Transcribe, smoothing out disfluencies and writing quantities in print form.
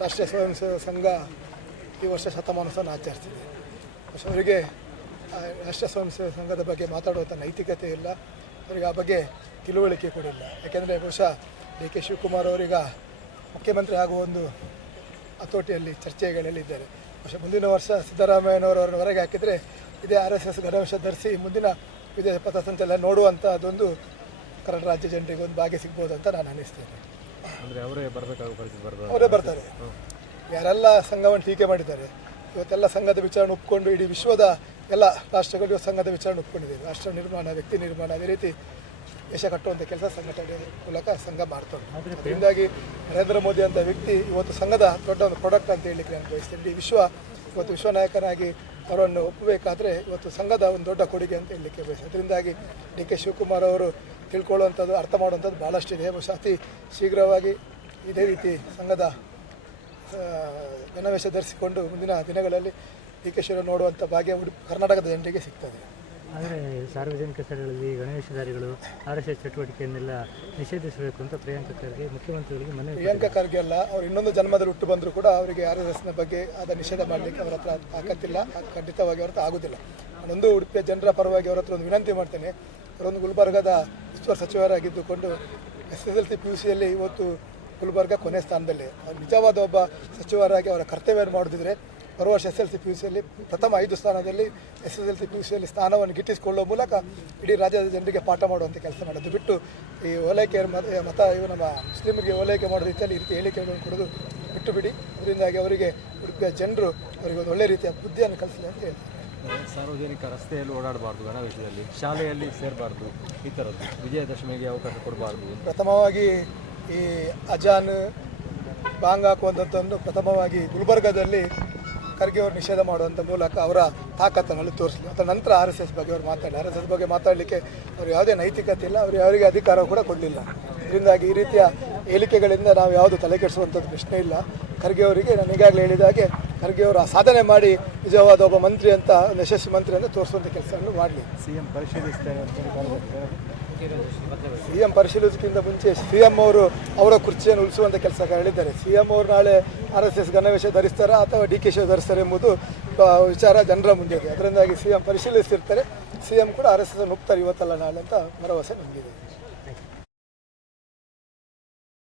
ರಾಷ್ಟ್ರೀಯ ಸ್ವಯಂ ಸೇವಕ ಸಂಘ ಈ ವರ್ಷ ಶತಮಾನೋತ್ಸವವನ್ನು ಆಚರಿಸ್ತಿದೆ. ಅವರಿಗೆ ರಾಷ್ಟ್ರೀಯ ಸ್ವಯಂ ಸೇವಕ ಸಂಘದ ಬಗ್ಗೆ ಮಾತಾಡುವಂಥ ನೈತಿಕತೆ ಇಲ್ಲ, ಅವರಿಗೆ ಆ ಬಗ್ಗೆ ತಿಳುವಳಿಕೆ ಕೂಡ ಇಲ್ಲ. ಯಾಕೆಂದರೆ ಬಹುಶಃ ಡಿ ಕೆ ಶಿವಕುಮಾರ್ ಅವರೀಗ ಮುಖ್ಯಮಂತ್ರಿ ಆಗುವ ಒಂದು ಹತೋಟಿಯಲ್ಲಿ ಚರ್ಚೆಗಳಲ್ಲಿದ್ದಾರೆ. ಬಹುಶಃ ಮುಂದಿನ ವರ್ಷ ಸಿದ್ದರಾಮಯ್ಯನವರನ್ನು ಹೊರಗೆ ಹಾಕಿದರೆ ಇದೇ RSS ಗಣವೇಶ ಧರಿಸಿ ಮುಂದಿನ ವಿದೇಶ ಪಥಸಂಚಲನ ನೋಡುವಂಥ ಅದೊಂದು ಕನ್ನಡ ರಾಜ್ಯ ಜನರಿಗೆ ಒಂದು ಭಾಗ್ಯ ಸಿಗ್ಬೋದು ಅಂತ ನಾನು ಅನ್ನಿಸ್ತೇನೆ. ಅಂದರೆ ಅವರೇ ಬರಬೇಕಾಗುವ ಪರಿಸ್ಥಿತಿ ಅವರೇ ಬರ್ತಾರೆ. ಯಾರೆಲ್ಲ ಸಂಘವನ್ನು ಟೀಕೆ ಮಾಡಿದ್ದಾರೆ, ಇವತ್ತೆಲ್ಲ ಸಂಘದ ವಿಚಾರಣೆ ಒಪ್ಪಿಕೊಂಡು ಇಡೀ ವಿಶ್ವದ ಎಲ್ಲ ರಾಷ್ಟ್ರಗಳು ಸಂಘದ ವಿಚಾರಣೆ ಒಪ್ಕೊಂಡಿದ್ದೇವೆ. ರಾಷ್ಟ್ರ ನಿರ್ಮಾಣ, ವ್ಯಕ್ತಿ ನಿರ್ಮಾಣ, ಅದೇ ರೀತಿ ದೇಶ ಕಟ್ಟುವಂಥ ಕೆಲಸ ಸಂಘಟನೆ ಮೂಲಕ ಸಂಘ ಮಾಡ್ತಾರೆ. ಅದರಿಂದಾಗಿ ನರೇಂದ್ರ ಮೋದಿ ಅಂತ ವ್ಯಕ್ತಿ ಇವತ್ತು ಸಂಘದ ದೊಡ್ಡ ಒಂದು ಪ್ರಾಡಕ್ಟ್ ಅಂತ ಹೇಳಲಿಕ್ಕೆ ನಾನು ಬಯಸ್ತೇನೆ. ಇಡೀ ಇವತ್ತು ವಿಶ್ವ ನಾಯಕನಾಗಿ ಅವರನ್ನು ಒಪ್ಪಬೇಕಾದ್ರೆ ಇವತ್ತು ಸಂಘದ ಒಂದು ದೊಡ್ಡ ಕೊಡುಗೆ ಅಂತ ಹೇಳಲಿಕ್ಕೆ ಬಯಸ್ತೇನೆ. ಅದರಿಂದಾಗಿ ಡಿ ಕೆ ಶಿವಕುಮಾರ್ ಅವರು ತಿಳ್ಕೊಳ್ಳುವಂಥದ್ದು, ಅರ್ಥ ಮಾಡುವಂಥದ್ದು ಭಾಳಷ್ಟಿದೆ. ಬಹುಶಃ ಅತಿ ಶೀಘ್ರವಾಗಿ ಇದೇ ರೀತಿ ಸಂಘದ ಗಣವೇಶ ಧರಿಸಿಕೊಂಡು ಮುಂದಿನ ದಿನಗಳಲ್ಲಿ ಡಿ ಕೆ ಶಿವಕುಮಾರ್ ನೋಡುವಂಥ ಭಾಗ್ಯ ಕರ್ನಾಟಕದ ಜನರಿಗೆ ಸಿಗ್ತದೆ. ಆದರೆ ಸಾರ್ವಜನಿಕ ಸ್ಥಳಗಳಲ್ಲಿ ಗಣವೇಶಧಾರಿಗಳು RSS ಚಟುವಟಿಕೆಯನ್ನೆಲ್ಲ ನಿಷೇಧಿಸಬೇಕು ಅಂತ ಪ್ರಿಯಾಂಕಾ ಖರ್ಗೆ ಮುಖ್ಯಮಂತ್ರಿಗಳಿಗೆ ಮನವಿ. ಪ್ರಿಯಾಂಕಾ ಖರ್ಗೆ ಅಲ್ಲ, ಅವರು ಇನ್ನೊಂದು ಜನ್ಮದಲ್ಲಿ ಹುಟ್ಟು ಬಂದರೂ ಕೂಡ ಅವರಿಗೆ RSSನ ಬಗ್ಗೆ ಅದ ನಿಷೇಧ ಮಾಡಲಿಕ್ಕೆ ಅವರ ಹತ್ರ ತಾಕತ್ತಿಲ್ಲ, ಖಂಡಿತವಾಗಿ ಅವ್ರ ಹತ್ರ ಆಗೋದಿಲ್ಲ. ನಾನೊಂದು ಉಡುಪಿಯ ಜನರ ಪರವಾಗಿ ಅವರ ಹತ್ರ ಒಂದು ವಿನಂತಿ ಮಾಡ್ತೇನೆ. ಅವರೊಂದು ಗುಲ್ಬರ್ಗದ ಉಸ್ತುವಾರಿ ಸಚಿವರಾಗಿದ್ದುಕೊಂಡು SSLC PUCಯಲ್ಲಿ ಇವತ್ತು ಗುಲ್ಬರ್ಗ ಕೊನೆ ಸ್ಥಾನದಲ್ಲಿ ನಿಜವಾದ ಒಬ್ಬ ಸಚಿವರಾಗಿ ಅವರ ಕರ್ತವ್ಯವನ್ನು ಮಾಡೋದಿದ್ರೆ ಬರುವ ವರ್ಷ SSLC PUCಯಲ್ಲಿ ಪ್ರಥಮ 5 ಸ್ಥಾನದಲ್ಲಿ SSLC PUCಯಲ್ಲಿ ಸ್ಥಾನವನ್ನು ಗಿಟ್ಟಿಸಿಕೊಳ್ಳುವ ಮೂಲಕ ಇಡೀ ರಾಜ್ಯದ ಜನರಿಗೆ ಪಾಠ ಮಾಡುವಂಥ ಕೆಲಸ ಮಾಡೋದು ಬಿಟ್ಟು ಈ ಓಲೈಕೆ ಇವು ನಮ್ಮ ಮುಸ್ಲಿಮರಿಗೆ ಓಲೈಕೆ ಮಾಡೋ ರೀತಿಯಲ್ಲಿ ಈ ರೀತಿ ಹೇಳಿಕೆಗಳನ್ನು ಕೊಡೋದು ಬಿಟ್ಟು ಬಿಡಿ. ಅದರಿಂದಾಗಿ ಅವರಿಗೆ ಉಡುಪಿಯ ಜನರು ಅವರಿಗೆ ಒಂದು ಒಳ್ಳೆ ರೀತಿಯ ಬುದ್ಧಿಯನ್ನು ಕಲಿಸಲಿ ಅಂತ ಹೇಳ್ತಾರೆ. ಸಾರ್ವಜನಿಕ ರಸ್ತೆಯಲ್ಲಿ ಓಡಾಡಬಾರ್ದು, ಗಣವೇಶದಲ್ಲಿ ಶಾಲೆಯಲ್ಲಿ ಸೇರಬಾರ್ದು, ಈ ಥರದ್ದು ವಿಜಯದಶಮಿಗೆ ಅವಕಾಶ ಕೊಡಬಾರ್ದು. ಪ್ರಥಮವಾಗಿ ಈ ಅಜಾನ್ ಬಾಂಗ್ ಹಾಕುವಂಥದ್ದನ್ನು ಪ್ರಥಮವಾಗಿ ಗುಲ್ಬರ್ಗದಲ್ಲಿ ಖರ್ಗೆ ಅವರು ನಿಷೇಧ ಮಾಡುವಂಥ ಮೂಲಕ ಅವರ ತಾಕತ್ತನ್ನು ತೋರಿಸಲಿ. ಅದರ ನಂತರ RSS ಬಗ್ಗೆ ಅವರು ಮಾತಾಡಲಿ. RSS ಬಗ್ಗೆ ಮಾತಾಡಲಿಕ್ಕೆ ಅವರು ಯಾವುದೇ ನೈತಿಕತೆ ಇಲ್ಲ, ಅವರಿಗೆ ಅಧಿಕಾರ ಕೂಡ ಕೊಡಲಿಲ್ಲ. ಇದರಿಂದಾಗಿ ಈ ರೀತಿಯ ಹೇಳಿಕೆಗಳಿಂದ ನಾವು ಯಾವುದು ತಲೆ ಕೆಡಿಸುವಂಥದ್ದು ಪ್ರಶ್ನೆ ಇಲ್ಲ. ಖರ್ಗೆ ಅವರಿಗೆ ನಾನು ಈಗಾಗಲೇ ಹೇಳಿದ ಹಾಗೆ ಖರ್ಗೆ ಅವರು ಸಾಧನೆ ಮಾಡಿ ನಿಜವಾದ ಒಬ್ಬ ಮಂತ್ರಿ ಅಂತ, ಒಂದು ಯಶಸ್ವಿ ಮಂತ್ರಿ ಅಂತ ತೋರಿಸುವಂಥ ಕೆಲಸವನ್ನು ಮಾಡಲಿ. CM ಪರಿಶೀಲಿಸ್ತಾರೆ ಅಂತ CM ಪರಿಶೀಲಿಸೋದಕ್ಕಿಂತ ಮುಂಚೆ CM ಅವರು ಅವರ ಕುರ್ಚಿಯನ್ನು ಉಳಿಸುವಂಥ ಕೆಲಸ ಹೇಳಿದ್ದಾರೆ. CM ಅವರು ನಾಳೆ RSS ಗಣವೇಶ ಧರಿಸ್ತಾರಾ ಅಥವಾ DK ಶಿವ ಧರಿಸ್ತಾರೆ ಎಂಬುದು ವಿಚಾರ ಜನರ ಮುಂದೆ ಇದೆ. ಅದರಿಂದಾಗಿ CM ಪರಿಶೀಲಿಸ್ತಿರ್ತಾರೆ. CM ಕೂಡ RSS ಒಪ್ತಾರೆ ಇವತ್ತಲ್ಲ ನಾಳೆ ಅಂತ ಭರವಸೆ ನಮಗಿದೆ.